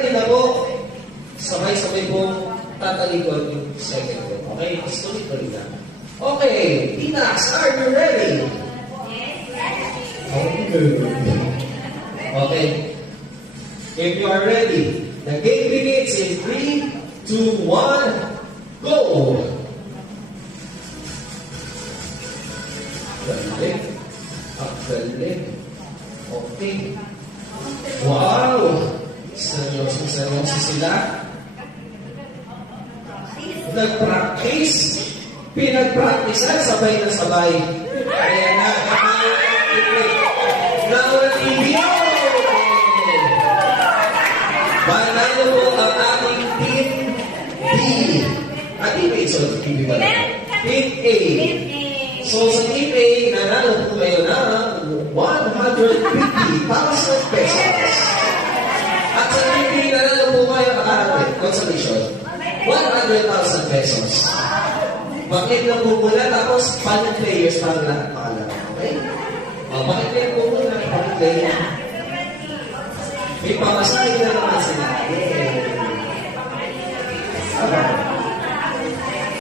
na po, sabay-sabay po tatalikod yung second ko. Okay? Tuloy-tuloy na. Okay, Tinax, are you ready? Okay. If you are ready, the game begins in 3, 2, 1, go! Galing. Ang galing. Okay. Wow! Seryoso sila. Nag-practice. Pinag-practicean, sabay na sabay. Ayan na. Now, panalo po ang ating Team B. Team A. So, Team B ba? Team A. So, sa Team A, nanalo po kayo ng 150,000 pesos. At sa Team B, nanalo po kayo ng consolation, 100,000 pesos. Bakit lang po muna, tapos fun players para lahat paalam. Okay? Bakit lang po muna, fun players. May pamasahe na naman